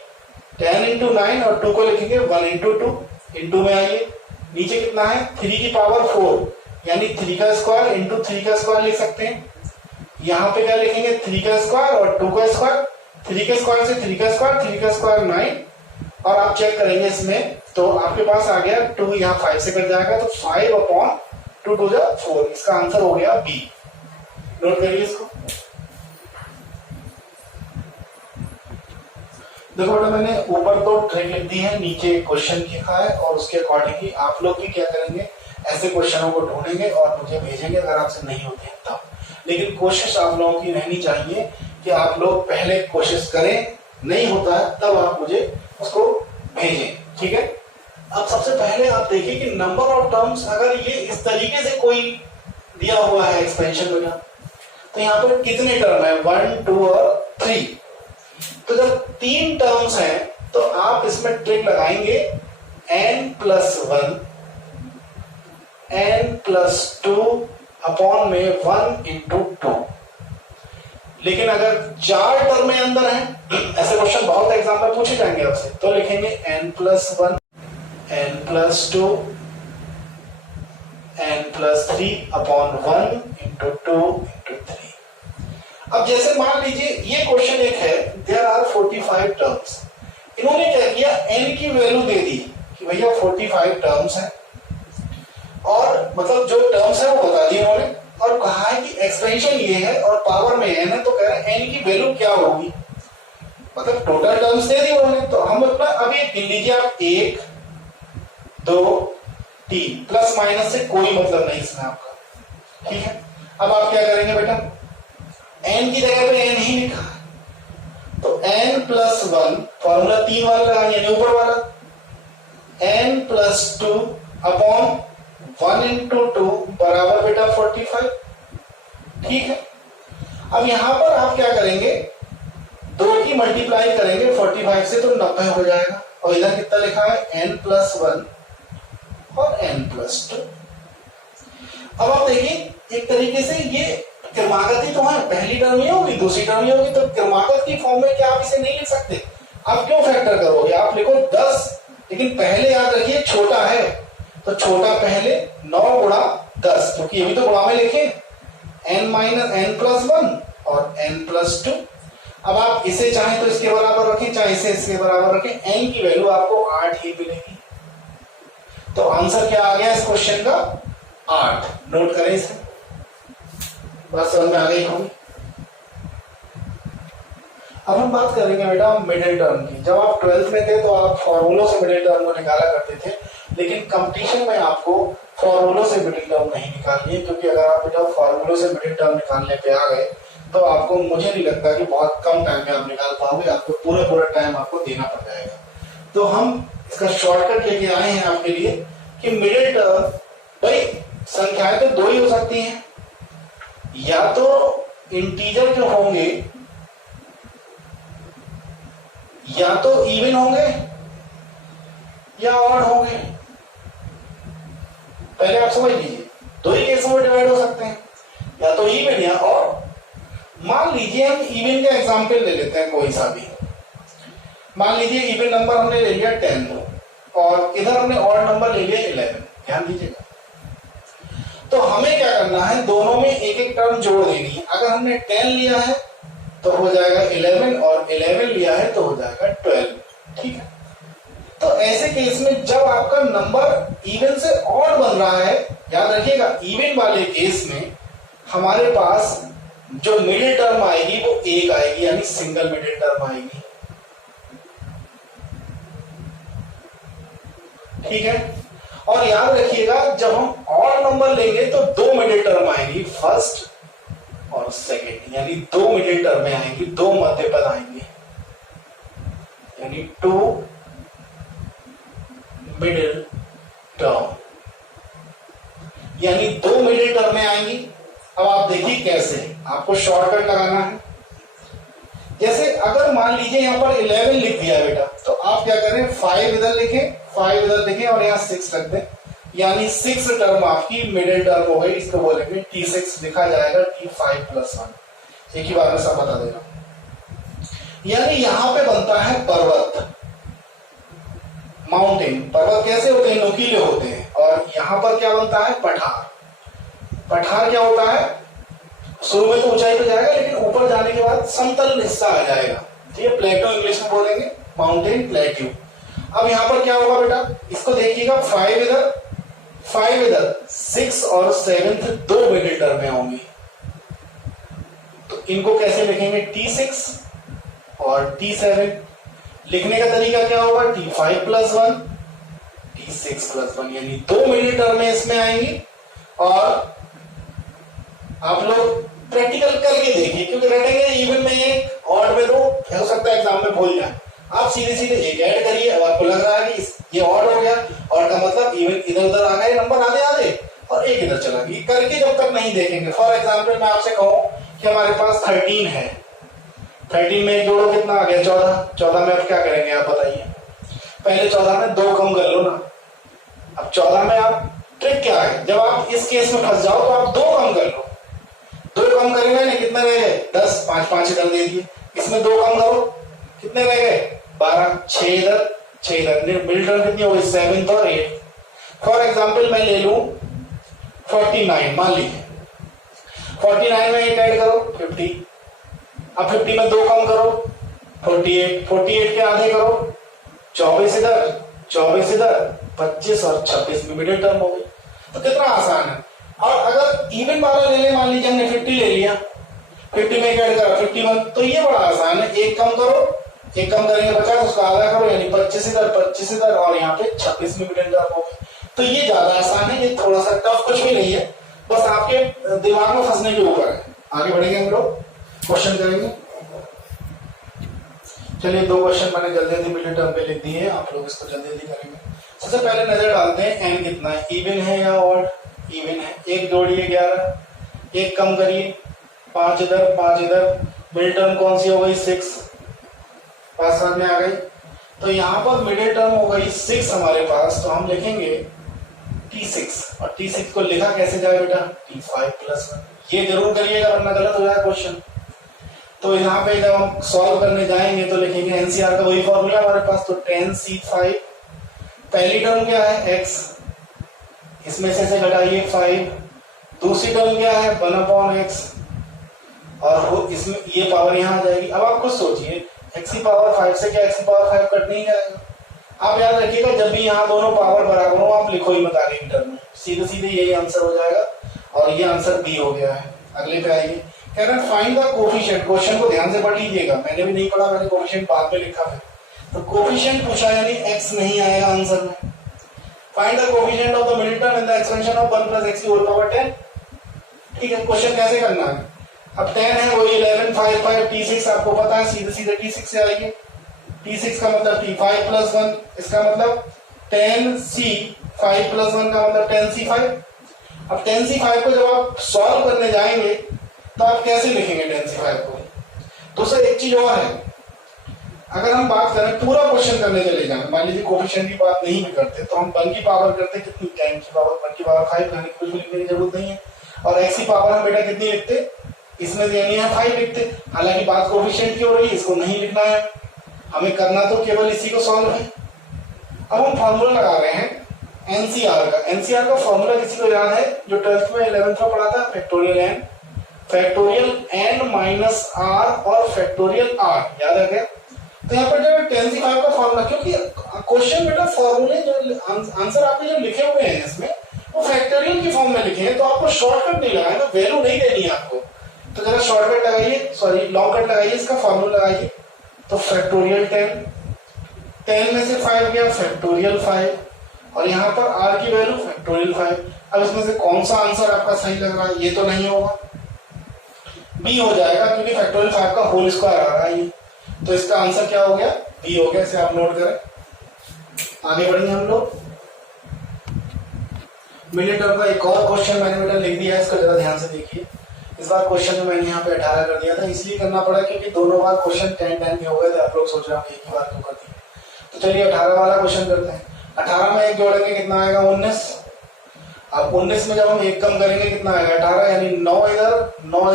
10 × 9 और 2 को लिखेंगे 1 × 2 इंटू में आइए, नीचे कितना है 3 की पावर 4, यानी 3 का स्क्वायर इंटू 3 का स्क्वायर लिख सकते हैं। यहाँ पे क्या लिखेंगे 3 का स्क्वायर और 2 का स्क्वायर, 3 के स्क्वायर से 3 का स्क्वायर, 3 का स्क्वायर 9, और आप चेक करेंगे इसमें तो आपके पास आ गया 2, यहाँ 5 से कट जाएगा, तो 5/2 2 जा 4, इसका आंसर हो गया बी। नोट करिए इसको। देखो बेटा मैंने ऊपर तो ट्रिक लिख दी है, नीचे क्वेश्चन लिखा है, और उसके अकॉर्डिंगली आप लोग भी क्या करेंगे, ऐसे क्वेश्चनों को ढूंढेंगे और मुझे भेजेंगे अगर आपसे नहीं होते हैं तब। लेकिन कोशिश आप लोगों की रहनी चाहिए कि आप लोग पहले कोशिश करें, नहीं होता है तब आप मुझे उसको भेजें। ठीक है, अब सबसे पहले आप देखिए कि नंबर ऑफ टर्म्स अगर ये इस तरीके से कोई दिया हुआ है एक्सपेंशन वगैरह, तो यहाँ पर कितने टर्म है 1 2 और 3। तो जब 3 टर्म्स हैं तो आप इसमें ट्रिक लगाएंगे n+1 n+2 अपॉन में 1 × 2। लेकिन अगर 4 टर्म अंदर हैं, ऐसे क्वेश्चन बहुत एग्जाम में पूछे जाएंगे आपसे, तो लिखेंगे n+1 n+2 n+3 अपॉन 1 × 2 × 3। अब जैसे मान लीजिए ये क्वेश्चन एक है, देयर आर 45 टर्म्स। इन्होंने क्या किया, n की वैल्यू दे दी कि भैया 45 टर्म्स हैं, और मतलब जो टर्म्स है वो बता दिए उन्होंने, और कहा है कि एक्सपेंशन ये है और पावर में n है, तो कह रहे हैं n की वैल्यू क्या होगी, मतलब टोटल टर्म्स दे दी उन्होंने। तो हम अपना अभी गिन लीजिए आप 1 2 3, प्लस माइनस से कोई मतलब नहीं इसमें आपका। ठीक है, अब आप क्या करेंगे बेटा, n की जगह पे n ही लिखा है, तो n+1 फॉर्मूला 3 वाला लगाएंगे, यानी ऊपर वाला, n प्लस 2 अपॉन 1 इंटू 2 बराबर बेटा 45। ठीक है, अब यहां पर आप क्या करेंगे, 2 की मल्टीप्लाई करेंगे 45 से तो 90 हो जाएगा, और इधर कितना लिखा है n प्लस 1 और n प्लस 2। अब आप देखिए एक तरीके से ये क्रमागति तो है, पहली टर्म ये होगी दूसरी टर्म ये होगी, तो क्रमागत की फॉर्म में क्या आप इसे नहीं लिख सकते? आप क्यों फैक्टर करोगे, आप लिखो 10, लेकिन पहले याद रखिए छोटा है तो छोटा पहले 9 गुणा 10, क्योंकि ये भी तो गुणा में लिखे n माइनस n प्लस 1 और n प्लस 2। अब आप इसे चाहें तो इसके बराबर रखें, चाहे इसे इसके बराबर रखें, n की वैल्यू आपको 8 ही मिलेगी। तो आंसर क्या आ गया इस क्वेश्चन का? 8। नोट करें इसे, बात समझ में आ गई होगी। अब हम बात करेंगे बेटा मिडिल टर्म की। जब आप 12th में थे तो आप फॉर्मूलों से मिडिल टर्म को निकाला करते थे, लेकिन कंपटीशन में आपको फॉर्मूलों से मिडिल टर्म नहीं निकालनी है, क्योंकि अगर आप बेटा फॉर्मूलों से मिडिल टर्म निकालने पे आ गए तो आपको, मुझे नहीं लगता कि बहुत कम टाइम में आप निकाल पाओगे, आपको पूरा टाइम आपको देना पड़ जाएगा। तो हम इसका शॉर्टकट लेके आए हैं आपके लिए कि मिडिल टर्म, भाई संख्याएं तो 2 ही हो सकती हैं, या तो इंटीजर जो होंगे या तो इवन होंगे या ऑड होंगे। पहले आप समझ लीजिए, 2 ही केस में डिवाइड हो सकते हैं, या तो इवन या ऑड। मान लीजिए हम इवन का एग्जांपल ले लेते हैं कोई सा भी। मान लीजिए इवन नंबर हमने ले लिया 10 और इधर हमने ऑड नंबर ले लिया 11। ध्यान दीजिएगा, तो हमें क्या करना है, दोनों में एक एक टर्म जोड़ देनी है। अगर हमने 10 लिया है तो हो जाएगा 11 और 11 लिया है तो हो जाएगा 12। ठीक है, तो ऐसे केस में जब आपका नंबर इवन से ऑड बन रहा है, याद रखिएगा इवन वाले केस में हमारे पास जो मिडिल टर्म आएगी वो 1 आएगी, यानी सिंगल मिडिल टर्म आएगी। ठीक है, और याद रखिएगा जब हम ऑड नंबर लेंगे तो 2 मिडिल टर्म आएंगी, फर्स्ट और सेकंड, यानी 2 मिडिल टर्म आएंगी, 2 मध्य पद आएंगे, यानी 2 मिडिल टर्म, यानी 2 मिडिल टर्म आएंगी। अब आप देखिए कैसे, आपको शॉर्टकट लगाना है। जैसे अगर मान लीजिए यहां पर 11 लिख दिया बेटा, तो आप क्या करें, 5 इधर लिखें, 5 इधर लिखें और यहां 6 रख दें, यानी 6 टर्म आपकी मिडिल टर्म हो गई। इसको बोलेंगे T6, लिखा जाएगा T5 प्लस 1। एक ही बार में सब बता देना। यानी यहां पे बनता है पर्वत, माउंटेन। पर्वत कैसे होते हैं, नुकीले होते हैं। और यहां पर क्या बनता है, पठार। पठार क्या होता है, शुरू में तो ऊंचाई पे जाएगा, लेकिन ऊपर जाने के बाद समतल हिस्सा आ जाएगा। ठीक है, प्लेटो इंग्लिश में बोलेंगे, माउंटेन प्लेट्यू। अब यहां पर क्या होगा बेटा, इसको देखिएगा, 5 इधर 5 इधर, 6 और 7 2 मिडिल टर्म होंगी। तो इनको कैसे लिखेंगे, T6 और T7। लिखने का तरीका क्या होगा, T5 प्लस 1 T6 प्लस 1, यानी 2 मिडिल टर्म इसमें आएंगी। और आप लोग प्रैक्टिकल करके देखिए, क्योंकि रटेंगे इवन में 1 ऑड में 2, हो सकता है एग्जाम में भूल जाए। आप सीधे सीधे एक ऐड करिए, अब आपको लग रहा है कि ये ऑड हो गया, और का मतलब इवन इधर उधर आ गए नंबर आधे आधे, और एक इधर चला गया। करके जब तक नहीं देखेंगे, फॉर एग्जाम्पल मैं आपसे कहूं कि हमारे पास 13 है, 13 में एक जोड़ो कितना आ गया, 14। 14 में आप क्या करेंगे, आप बताइए। पहले 14 में 2 कम कर लो ना। अब 14 में आप, ट्रिक क्या है, जब आप इस केस में फंस जाओ तो आप 2 कम कर लो। 2 कम करेंगे ना, कितने रह गए, 10, 5 इधर दे दिए। इसमें 2 कम करो, कितने रह गए, 12, 6 इधर 6 इधर। मिडिल टर्म कितनी हो गई, 7 और 8। फॉर एग्जाम्पल मैं ले लूं 49, मान लीजिए 49 में 1 ऐड करो 50। अब 50 में 2 कम करो 48, 48 के आधे करो 24 इधर 24 इधर, 25 और 26 में मिडिल टर्म हो गई। तो कितना आसान है। और अगर इवन वाला ले ले, मान लीजिए हमने 50 ले लिया, 50 में ऐड करा 51, तो ये बड़ा आसान है। 1 कम करो, 1 कम करेंगे 50, उसका आधा करो, यानी 25 इधर 25 इधर, और यहाँ पे 26 में मिडिल टर्म हो गई। तो ये ज्यादा आसान है, ये थोड़ा सा टफ कुछ भी नहीं है, बस आपके दिमाग में फंसने के ऊपर है। आगे बढ़ेंगे हम लोग, क्वेश्चन करेंगे। चलिए 2 क्वेश्चन मैंने जल्दी जल्दी मिडिल टर्म पे लिख दिए हैं, आप लोग इसको जल्दी जल्दी करेंगे। सबसे पहले नजर डालते हैं एन कितना है, इवन है या ऑड? इवन है। एक जोड़िए 11, एक कम करिए 5 इधर 5 इधर, मिडिल टर्म कौन सी हो गई 6, पास समझ में आ गई। तो यहाँ पर मिडिल टर्म हो गई 6 हमारे पास, तो हम लिखेंगे T6 और T6 को लिखा कैसे जाए बेटा T5 प्लस 1। ये जरूर करिएगा वरना गलत हो जाएगा क्वेश्चन। तो यहाँ पे जब हम सॉल्व करने जाएंगे तो लिखेंगे एनसीआर का वही फॉर्मूला हमारे पास, तो 10C5, पहली टर्म क्या है x, इसमें से घटाइए 5, दूसरी टर्म क्या है 1/x, और इसमें ये पावर यहाँ आ जाएगी। अब आप खुद सोचिए x की पावर 5 से क्या x की पावर 5 कट नहीं जाएगा। आप याद रखिएगा जब भी यहाँ दोनों पावर बराबर हो आप लिखो ही मत आगे की टर्म में, सीधे सीधे यही आंसर हो जाएगा और ये आंसर बी हो गया है। अगले पे आइए, कह रहे हैं फाइंड द कोफिशिएंट। क्वेश्चन को ध्यान से पढ़ लीजिएगा, मैंने भी नहीं पढ़ा, मैंने कोफिशिएंट बाद में लिखा है। तो कोफिशिएंट पूछा यानी x नहीं आएगा आंसर में। Find the coefficient of the middle term in the expansion of 1 + x की होल पावर 10। ठीक है, क्वेश्चन कैसे करना है? अब 10 है वो 11 5 5 T6 आपको पता है, सीधे सीधे T6 से आएंगे। T6 का मतलब T5 + 1, इसका मतलब 10C5 + 1 का मतलब 10C5। अब 10C5 को जब आप सॉल्व करने जाएंगे तो आप कैसे लिखेंगे 10C5 को? तो सर एक चीज और है, अगर हम बात करें पूरा क्वेश्चन करने चले जाएं, मान लीजिए कोफिशिएंट की बात नहीं भी करते तो हम 1 की पावर करते कितनी, 10 की पावर 1 की पावर 5 करने की कुछ भी लिखने की जरूरत नहीं है। और x की पावर हम बेटा कितनी लिखते, इसमें देनी है 5 लिखते। हालांकि बात कोफिशिएंट की हो रही है, इसको नहीं लिखना है, हमें करना तो केवल इसी को सॉल्व है। अब हम फॉर्मूला लगा रहे हैं एनसीआर का। एनसीआर का फॉर्मूला किसी को याद है जो 12th में 11th में पढ़ा था? फैक्टोरियल n माइनस r और फैक्टोरियल r, याद है क्या? तो यहाँ पर जब 10C5 का फॉर्मूला, क्योंकि क्वेश्चन बेटा फॉर्मूले जो आंसर आपने जो लिखे हुए हैं इसमें वो फैक्टोरियल की फॉर्म में लिखे हैं, तो आपको शॉर्टकट नहीं लगाना, वैल्यू नहीं देनी है आपको। तो जरा शॉर्टकट लगाइए, सॉरी लॉन्ग कट लगाइए, इसका फॉर्मूला लगाइए। तो फैक्टोरियल 10 में से 5 गया फैक्टोरियल 5, और यहाँ पर r की वैल्यू फैक्टोरियल 5। अब इसमें से कौन सा आंसर आपका सही लग रहा है? ये तो नहीं होगा, बी हो जाएगा क्योंकि फैक्टोरियल 5 का होल स्क्वायर आ रहा है ये। तो इसका आंसर क्या हो गया? बी हो गया। इसे आप नोट करें। आगे बढ़ेंगे हम लोग। मिडिल टर्म का एक और क्वेश्चन मैंने बेटा लिख दिया है, इसको जरा ध्यान से देखिए। इस बार क्वेश्चन में मैंने यहाँ पे 18 कर दिया था, इसलिए करना पड़ा क्योंकि दोनों बार क्वेश्चन 10 के हो गए थे। आप लोग सोच रहे हो एक ही बार क्यों कर दिया, तो चलिए 18 वाला क्वेश्चन करते हैं। 18 में एक जोड़ेंगे कितना आएगा 19। अब 19 में जब हम एक कम करेंगे कितना आएगा 18, यानी 9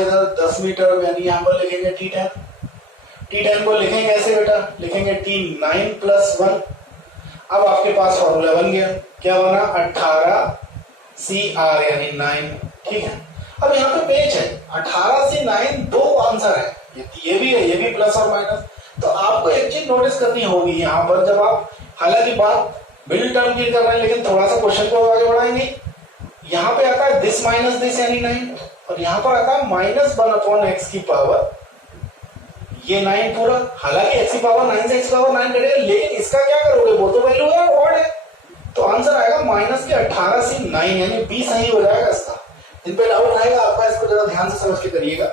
इधर 10 मीटर, यानी यहाँ पर लिखेंगे T10। T10 को लिखेंगे कैसे बेटा? लिखेंगे T9 + 1। अब आपके पास फॉर्मूला बन गया, क्या बना? 18CR यानी 9। ठीक है, अब यहाँ पे पेज है 18 से 9 दो आंसर है, ये भी है, ये भी प्लस और माइनस। तो आपको एक चीज नोटिस करनी होगी यहाँ पर, जब आप, हालांकि बात मिडिल टर्म की कर रहे हैं लेकिन थोड़ा सा क्वेश्चन को आगे बढ़ाएंगे। यहाँ पे आता है दिस माइनस दिस यानी 9, और यहाँ पर आता है -1/x की पावर ये 9 पूरा। हालांकि x की पावर 9 से x की पावर 9 कटेगा, लेकिन इसका क्या करोगे? वो तो वैल्यू है, ऑड है, तो आंसर आएगा -18 से 9 यानी बी सही हो जाएगा इसका। इन पे डाउट आएगा आपका, इसको जरा ध्यान से समझ के करिएगा।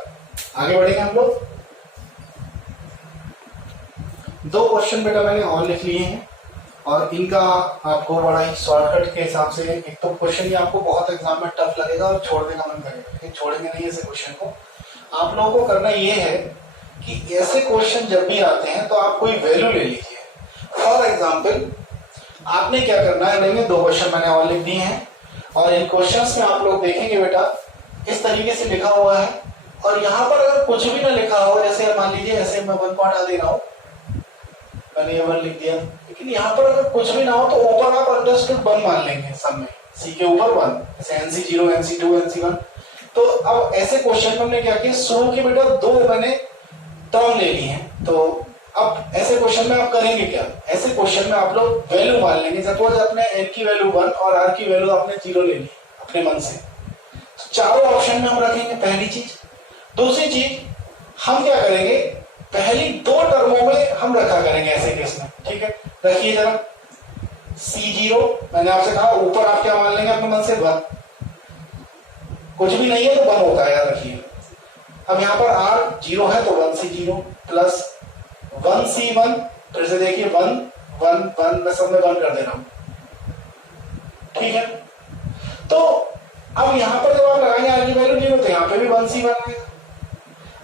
आगे बढ़ेंगे हम लोग। दो क्वेश्चन बेटा मैंने और लिख लिए हैं और इनका आपको बड़ा ही शॉर्टकट के हिसाब से, एक तो क्वेश्चन ये आपको बहुत एग्जाम में टफ लगेगा और छोड़ने का मन करेगा, लेकिन छोड़ेंगे नहीं ऐसे क्वेश्चन को। आप लोगों को करना ये है कि ऐसे क्वेश्चन जब भी आते हैं तो आप कोई वैल्यू ले लीजिए। फॉर एग्जाम्पल आपने क्या करना है, मैंने दो क्वेश्चन मैंने और लिख दिए हैं और इन क्वेश्चंस में आप लोग देखेंगे बेटा इस तरीके से लिखा हुआ है, और यहाँ पर अगर कुछ भी ना लिखा हो, जैसे मान लीजिए ऐसे मैं 1 पॉइंट आ दे रहा हूँ, मैंने ये 1 लिख दिया, लेकिन यहाँ पर अगर कुछ भी ना हो तो ऊपर आप अंडरस्टूड 1 मान लेंगे, सब में सी के ऊपर 1, जैसे NC0 NC2 NC1। तो अब ऐसे क्वेश्चन में हमने क्या किया, शुरू के बेटा दो मैंने टर्म ले ली है। तो अब ऐसे क्वेश्चन में आप करेंगे क्या, ऐसे क्वेश्चन में आप लोग वैल्यू मान लेंगे। सपोज आपने n की वैल्यू 1 और r की वैल्यू आपने 0 ले ली अपने मन से, तो चारों ऑप्शन में हम रखेंगे, पहली चीज। दूसरी चीज हम क्या करेंगे, पहली दो टर्मों में हम रखा करेंगे ऐसे केस में। ठीक है, रखिए जरा C0, मैंने आपसे कहा ऊपर आप क्या मान लेंगे अपने मन से 1, कुछ भी नहीं है तो 1 होता है, याद रखिए। अब यहाँ पर r 0 है तो 1C0 प्लस 1C1, फिर से देखिए 1 1 1, मैं सब में 1 कर दे रहा हूँ, ठीक है, तो अब यहाँ पर जब आप लगाएंगे आर की वैल्यू 0 तो यहाँ पे भी 1c1 आएगा।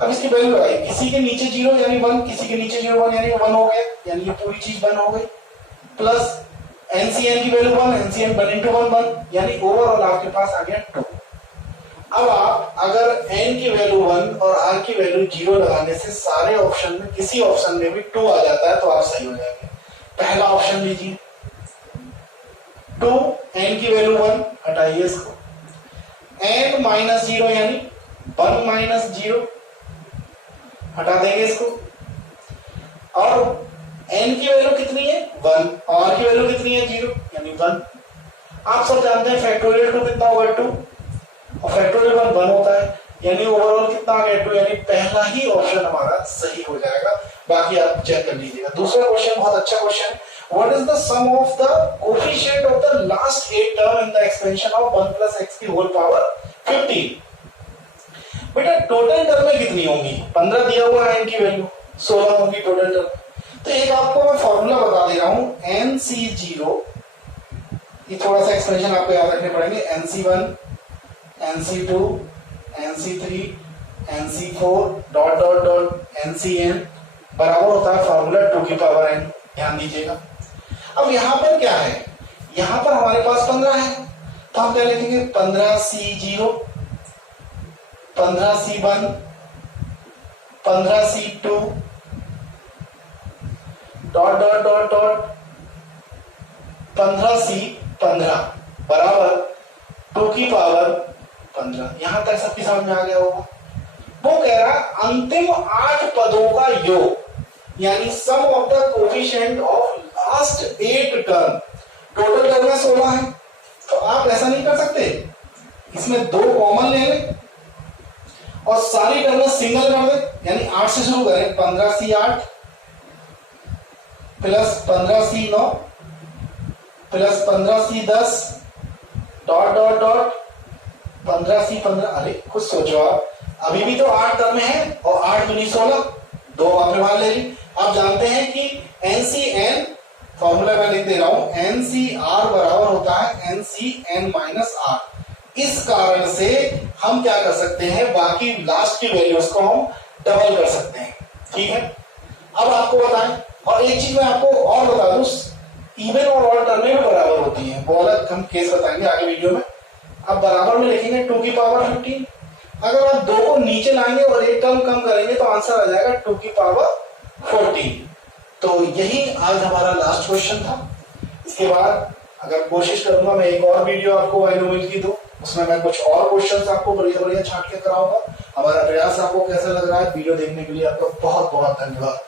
अब इसकी वैल्यू लगाई, किसी के नीचे 0 यानी 1, किसी के नीचे 0 1 यानी 1 हो गया, यानी ये पूरी चीज 1 हो गई, प्लस एनसीएन की वैल्यू 1, एनसीएन 1 into 1 1 यानी ओवरऑल आपके पास आ गया 2। अब आप अगर n की वैल्यू 1 और r की वैल्यू 0 लगाने से सारे ऑप्शन में किसी ऑप्शन में भी 2 आ जाता है तो आप सही हो जाएंगे। पहला ऑप्शन लीजिए 2, n की वैल्यू 1, हटाइए इसको, n माइनस 0 यानी 1 माइनस 0, हटा देंगे इसको, और n की वैल्यू कितनी है 1 और r की वैल्यू कितनी है 0 यानी 1। आप सब जानते हैं फैक्टोरियल 2 कितना होगा 2 और फैक्टोरियल 1 1 होता है, यानी ओवरऑल कितना आ गया 2, यानी पहला ही ऑप्शन हमारा सही हो जाएगा। बाकी आप चेक कर लीजिएगा। दूसरा क्वेश्चन बहुत अच्छा क्वेश्चन है, what is the sum of the coefficient of the last 8 term in the expansion of 1 plus x की होल पावर 15। बेटा टोटल टर्म में कितनी होंगी, 15 दिया हुआ है n की वैल्यू, 16 होंगी टोटल टर्म। तो एक आपको मैं फॉर्मूला बता दे रहा हूं, nc0, ये थोड़ा सा एक्सप्रेशन आपको याद रखने पड़ेंगे, nc1 nc2 nc3 nc4 dot dot dot ncn बराबर होता है फॉर्मूला 2 की पावर n। ध्यान दीजिएगा। अब यहां पर क्या है, यहां पर हमारे पास 15 है तो हम क्या लिखेंगे 15c0 15c1 15c2 dot dot dot dot 15c15 बराबर 2 की पावर 15। यहां तक सबकी समझ में आ गया होगा। वो कह रहा है अंतिम 8 पदों का योग, यानी sum of the coefficient of last 8 term. Total term में 16 है तो आप ऐसा नहीं कर सकते, इसमें 2 कॉमन ले लें और सारी टर्म सिंगल कर दे, यानी 8 से शुरू करें, 15c8 plus 15c9 plus 15c10 dot dot dot 15c15। अरे कुछ सोचो आप, अभी भी तो 8 टर्म है और 8 दूनी 16, 2 आपने मान ले ली। आप जानते हैं कि NCN फॉर्मूला मैं लिख दे रहा हूं, NCR बराबर होता है NCN माइनस R। इस कारण से हम क्या कर सकते हैं, बाकी लास्ट की वैल्यूज को हम डबल कर सकते हैं। ठीक है, अब आपको बताएं, और एक चीज मैं आपको और बता दूं, इवन और ऑड टर्म में बराबर होती है, वो अलग हम केस बताएंगे आगे वीडियो में। अब बराबर में लिखेंगे 2 की पावर 15, अगर आप 2 को नीचे लाएंगे और एक टर्म कम करेंगे तो आंसर आ जाएगा 2 की पावर 14। तो यही आज हमारा लास्ट क्वेश्चन था। इसके बाद अगर कोशिश करूंगा मैं एक और वीडियो आपको बाइनोमियल की दूं, उसमें मैं कुछ और क्वेश्चंस आपको बढ़िया बढ़िया छाट के कराऊंगा। हमारा प्रयास आपको कैसा लग रहा है, वीडियो देखने के लिए आपका बहुत बहुत धन्यवाद।